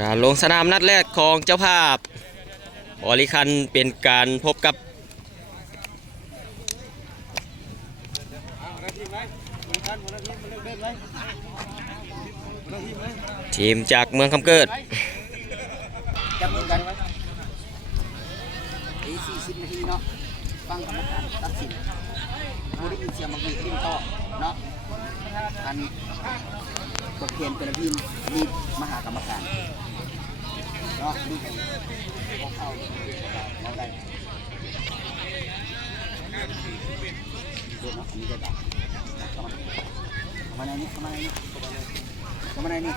การลงสนามนัดแรกของเจ้าภาพบริคันเป็นการพบกับทีมจากเมืองคำเกิดจับมือกัน40 นาทีเนาะฟังกรรมการตัดสินผู้ได้ยินเสียงมักมีขึ้นต่อเนาะอันบทเรียนเป็นพิมพ์รีบมาหากรรมการเนาะดูกันเข้าเราได้เดี๋ยวเนาะอันนี้จะดับเข้ามาในนี้เข้ามาในนี้เข้ามาในนี้